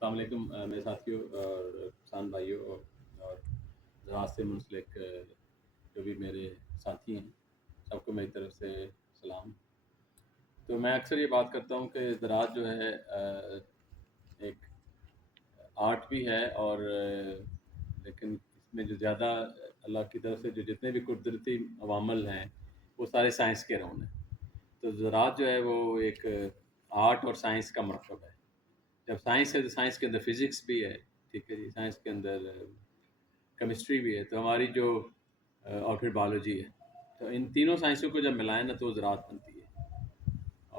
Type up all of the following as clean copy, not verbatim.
السلام علیکم میرے ساتھیوں اور کسان بھائیوں اور زراعت سے منسلک جو بھی میرے ساتھی ہیں، سب کو میری طرف سے سلام۔ تو میں اکثر یہ بات کرتا ہوں کہ زراعت جو ہے ایک آرٹ بھی ہے، اور لیکن اس میں جو زیادہ اللہ کی طرف سے جو جتنے بھی قدرتی عوامل ہیں وہ سارے سائنس کے رون ہیں۔ تو زراعت جو ہے وہ ایک آرٹ اور سائنس کا مرکب ہے۔ جب سائنس ہے تو سائنس کے اندر فزکس بھی ہے، ٹھیک ہے جی، سائنس کے اندر کیمسٹری بھی ہے، تو ہماری جو اور پھر بایولوجی ہے، تو ان تینوں سائنسوں کو جب ملائیں نا تو زراعت بنتی ہے۔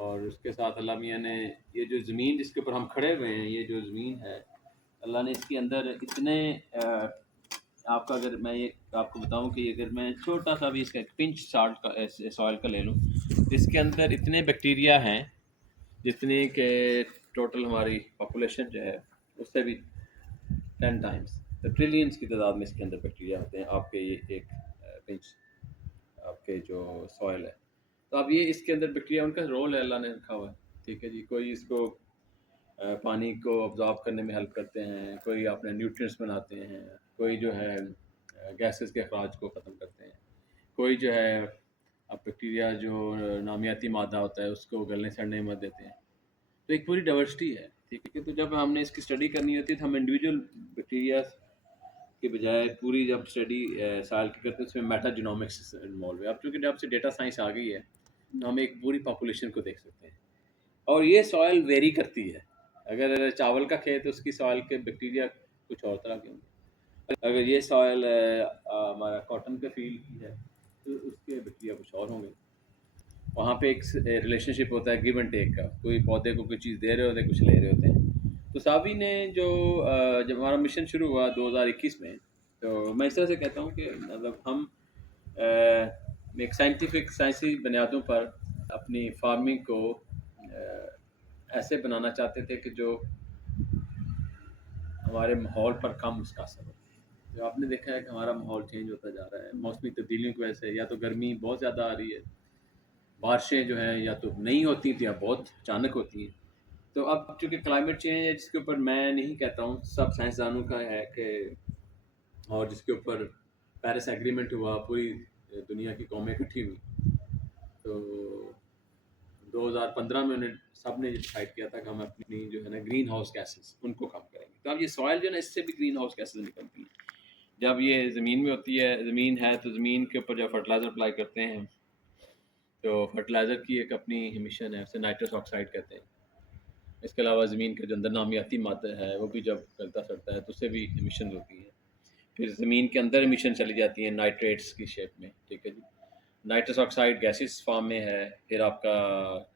اور اس کے ساتھ اللہ میاں نے یہ جو زمین جس کے اوپر ہم کھڑے ہوئے ہیں، یہ جو زمین ہے، اللہ نے اس کے اندر اتنے آپ کا اگر میں یہ آپ کو بتاؤں کہ اگر میں چھوٹا سا بھی اس کا ایک پنچ سالٹ کا سوائل کا لے لوں، اس کے اندر اتنے بیکٹیریا ہیں جتنی کہ ٹوٹل ہماری پاپولیشن جو ہے اس سے بھی 10 ٹائمس، تو ٹریلینس کی تعداد میں اس کے اندر بیکٹیریا ہوتے ہیں آپ کے یہ ایک پنچ آپ کے جو سوائل ہے۔ تو اب یہ اس کے اندر بیکٹیریا ان کا رول ہے، اللہ نے رکھا ہوا ہے، ٹھیک ہے جی۔ کوئی اس کو پانی کو ابزارب کرنے میں ہیلپ کرتے ہیں، کوئی اپنے نیوٹرینٹس بناتے ہیں، کوئی جو ہے گیسز کے اخراج کو ختم کرتے ہیں، کوئی جو ہے اب بیکٹیریا جو نامیاتی مادہ ہوتا ہے اس کو گلنے سڑنے میں مدد دیتے ہیں۔ تو ایک پوری ڈائورسٹی ہے، ٹھیک ہے۔ تو جب ہم نے اس کی اسٹڈی کرنی ہوتی ہے تو ہم انڈیویجول بیکٹیریا کے بجائے پوری جب اسٹڈی سائل کی کرتے ہیں اس میں میٹا جینومکس انوالو ہے۔ اب چونکہ جب سے ڈیٹا سائنس آ گئی ہے تو ہم ایک پوری پاپولیشن کو دیکھ سکتے ہیں، اور یہ سوائل ویری کرتی ہے۔ اگر چاول کا کھیت تو اس کی سوائل کے بیکٹیریا کچھ اور طرح کے ہوں گے، اگر یہ سوائل ہمارا کاٹن کے فیلڈ کی ہے تو اس کے بیکٹیریا کچھ اور ہوں گے۔ وہاں پہ ایک ریلیشن شپ ہوتا ہے گیو اینڈ ٹیک کا، کوئی پودے کو کوئی چیز دے رہے ہوتے ہیں، کچھ لے رہے ہوتے ہیں۔ تو ساوی نے جو جب ہمارا مشن شروع ہوا 2021 میں، تو میں اس طرح سے کہتا ہوں کہ مطلب ہم ایک سائنسی بنیادوں پر اپنی فارمنگ کو ایسے بنانا چاہتے تھے کہ جو ہمارے ماحول پر کم اس کا اثر ہو۔ جو آپ نے دیکھا ہے کہ ہمارا ماحول چینج ہوتا جا رہا ہے موسمی تبدیلیوں کی وجہ سے، یا تو گرمی بہت زیادہ آ رہی ہے، بارشیں جو ہیں یا تو نہیں ہوتی تھیں یا بہت اچانک ہوتی ہیں۔ تو اب چونکہ کلائمیٹ چینج ہے جس کے اوپر میں نہیں کہتا ہوں، سب سائنسدانوں کا ہے کہ، اور جس کے اوپر پیرس ایگریمنٹ ہوا، پوری دنیا کی قومیں اکٹھی ہوئی، تو 2015 میں انہیں سب نے ڈیسائیڈ کیا تھا کہ ہم اپنی جو ہے نا گرین ہاؤس گیسز ان کو کم کریں گے۔ تو اب یہ سوائل جو ہے نا اس سے بھی گرین ہاؤس گیسز نکلتی ہیں جب یہ زمین میں ہوتی ہے۔ زمین ہے تو زمین کے اوپر جب فرٹیلائزر اپلائی کرتے ہیں تو فرٹیلائزر کی ایک اپنی ایمیشن ہے، اسے نائٹرس آکسائڈ کہتے ہیں۔ اس کے علاوہ زمین کے جو اندر نامیاتی مادہ ہے وہ بھی جب گلتا سڑتا ہے تو اس سے بھی ایمیشن ہوتی ہیں۔ پھر زمین کے اندر ایمیشن چلی جاتی ہیں نائٹریٹس کی شیپ میں، ٹھیک ہے جی۔ نائٹرس آکسائڈ گیسز فارم میں ہے، پھر آپ کا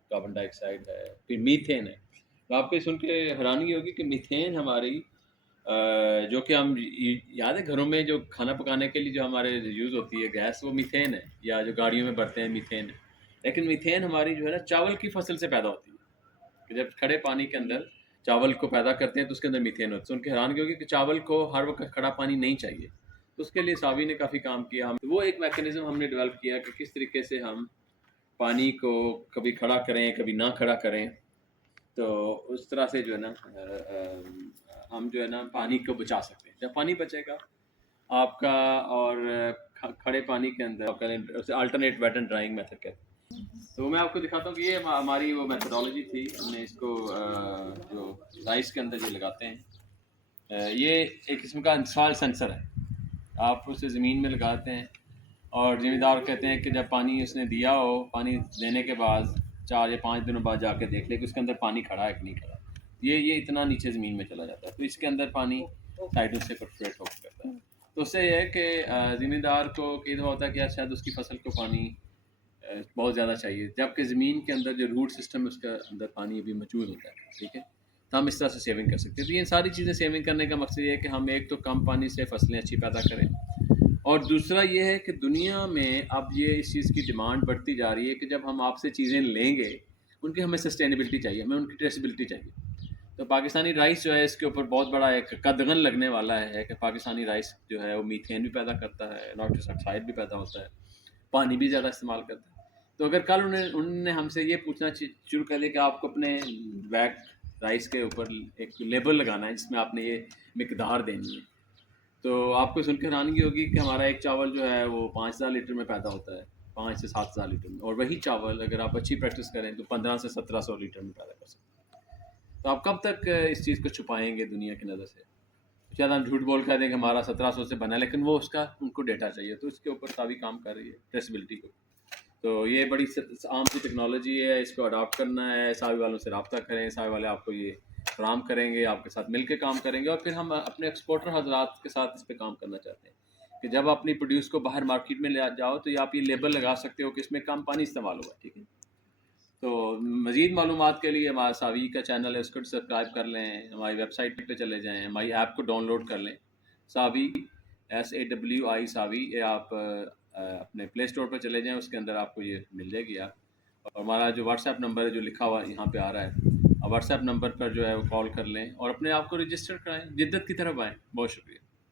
کاربن ڈائی آکسائڈ ہے، پھر میتھین ہے۔ تو آپ کو سن کے حیرانی ہوگی کہ میتھین ہماری جو کہ ہم یاد ہے گھروں میں جو کھانا پکانے کے لیے جو ہمارے یوز ہوتی ہے گیس، وہ میتھین ہے، یا جو گاڑیوں میں بڑھتے ہیں میتھین ہے۔ لیکن میتھین ہماری جو ہے نا چاول کی فصل سے پیدا ہوتی ہے، کہ جب کھڑے پانی کے اندر چاول کو پیدا کرتے ہیں تو اس کے اندر میتھین ہوتا ہے۔ ان کی حیرانگی ہوگی کہ چاول کو ہر وقت کھڑا پانی نہیں چاہیے، تو اس کے لیے ساوی نے کافی کام کیا۔ وہ ایک میکینزم ہم نے ڈیولپ کیا کہ کس طریقے سے ہم پانی کو کبھی کھڑا کریں کبھی نہ کھڑا کریں، تو اس طرح سے جو ہے نا ہم جو ہے نا پانی کو بچا سکتے ہیں۔ جب پانی بچے گا آپ کا، اور کھڑے پانی کے اندر آپ کریں اسے alternate wet and drying method کہتے ہیں۔ تو میں آپ کو دکھاتا ہوں کہ یہ ہماری وہ میتھڈالوجی تھی۔ ہم نے اس کو جو رائس کے اندر یہ لگاتے ہیں، یہ ایک قسم کا سوائل سینسر ہے، آپ اسے زمین میں لگاتے ہیں، اور ذمہ دار کہتے ہیں کہ جب پانی اس نے دیا ہو، پانی دینے کے بعد 4 یا 5 دنوں بعد جا کے دیکھ لے کہ اس کے اندر پانی کھڑا ہے کہ نہیں کھڑا۔ یہ اتنا نیچے زمین میں چلا جاتا ہے، تو اس کے اندر پانی سائڈوں سے پرفریٹ ہو کرتا ہے۔ تو اس سے یہ ہے کہ ذمہ دار کو کئی دفعہ ہوتا ہے کہ یار شاید اس کی فصل کو پانی بہت زیادہ چاہیے، جبکہ زمین کے اندر جو روٹ سسٹم ہے اس کے اندر پانی بھی موجود ہوتا ہے، ٹھیک ہے۔ تو ہم اس طرح سے سیونگ کر سکتے ہیں۔ تو یہ ساری چیزیں سیونگ کرنے کا مقصد یہ ہے کہ ہم ایک تو کم پانی سے فصلیں اچھی پیدا کریں، اور دوسرا یہ ہے کہ دنیا میں اب یہ اس چیز کی ڈیمانڈ بڑھتی جا رہی ہے کہ جب ہم آپ سے چیزیں لیں گے ان کی ہمیں سسٹینیبلٹی چاہیے، ہمیں ان کی ٹریسیبلٹی چاہیے۔ تو پاکستانی رائس جو ہے اس کے اوپر بہت بڑا ایک قدغن لگنے والا ہے کہ پاکستانی رائس جو ہے وہ میتھین بھی پیدا کرتا ہے، نائٹرس آکسائڈ بھی پیدا ہوتا ہے، پانی بھی زیادہ استعمال کرتا ہے۔ تو اگر کل انہوں نے ہم سے یہ پوچھنا شروع کر دیا کہ آپ کو اپنے بیگ رائس کے اوپر ایک لیبل لگانا ہے جس میں آپ نے یہ مقدار دینی ہے. تو آپ کو سن کے حیرانگی ہوگی کہ ہمارا ایک چاول جو ہے وہ 5,000 لیٹر میں پیدا ہوتا ہے, 5 سے 7,000 لیٹر میں, اور وہی چاول اگر آپ اچھی پریکٹس کریں تو 15 سے 1,700 لیٹر میں پیدا کر سکتے ہیں. تو آپ کب تک اس چیز کو چھپائیں گے دنیا کی نظر سے؟ شاید ہم جھوٹ بول کر دیں کہ ہمارا 1,700 سے بنا ہے, لیکن وہ اس کا ان کو ڈیٹا چاہیے, تو اس کے اوپر ساوی کام کر رہی ہے ٹریسبلٹی کو. تو یہ بڑی عام سی ٹیکنالوجی ہے, اس کو اڈاپٹ کرنا ہے, ساوی والوں سے رابطہ کریں, ساوی والے آپ کو یہ فراہم کریں گے, آپ کے ساتھ مل کے کام کریں گے, اور پھر ہم اپنے ایکسپورٹر حضرات کے ساتھ اس پہ کام کرنا چاہتے ہیں کہ جب اپنی پروڈیوس کو باہر مارکیٹ میں لے جاؤ تو آپ یہ لیبل لگا سکتے ہو کہ اس میں کم پانی استعمال ہوا, ٹھیک ہے. تو مزید معلومات کے لیے ہمارا ساوی کا چینل ہے, اس کو سبسکرائب کر لیں, ہماری ویب سائٹ پہ چلے جائیں, ہماری ایپ کو ڈاؤن لوڈ کر لیں, ساوی SAWI ساوی, یہ آپ اپنے پلے اسٹور پہ چلے جائیں, اس کے اندر آپ کو یہ مل جائے گی آپ. اور ہمارا جو واٹس ایپ نمبر ہے جو لکھا ہوا یہاں پہ آ رہا ہے, واٹس ایپ نمبر پر جو ہے وہ کال کر لیں اور اپنے آپ کو رجسٹر کرائیں, جدت کی طرف آئیں. بہت شکریہ.